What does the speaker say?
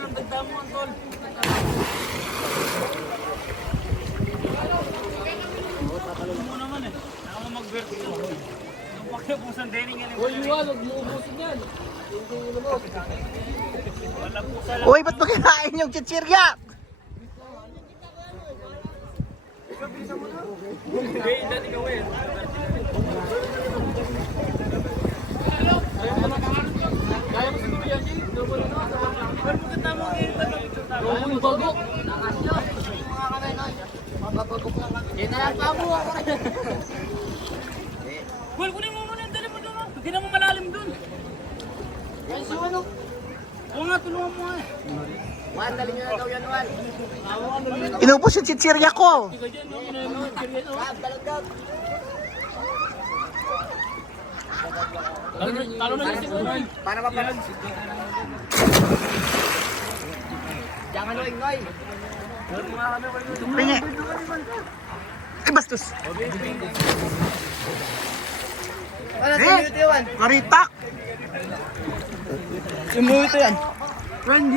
ng dagdag mo, Tol. Mo naman eh. Ako mo mag-vert ko. Ang pakiubusan dining yan. Uy, Yuan, huwag mo ubusin yan. Wala pusa lang. Uy, ba't ba kinain yung chichirya? Hey, dati ka eh. Kaya mo siguro yan, Jay. Double na. Pero maganda mo ngayon ba na-picture tayo? Double bago. Yan na lang pa mo. Well, kunin mo muna. Dali mo doon. Hindi na mo malalim doon. Yan si ano? Oo nga, tulungan mo eh. Juan, dali nyo na daw yan, Juan. Inubos yung chichirya ko. Ikaw dyan, no? Ginagawa, serious, oh. Talo na yung siguro. Para mapanood. Diyan ka noy, Noy. Pingi. Ay, bastos. Ano, sumulit yun? Maritak. Sumulit yan. Friend,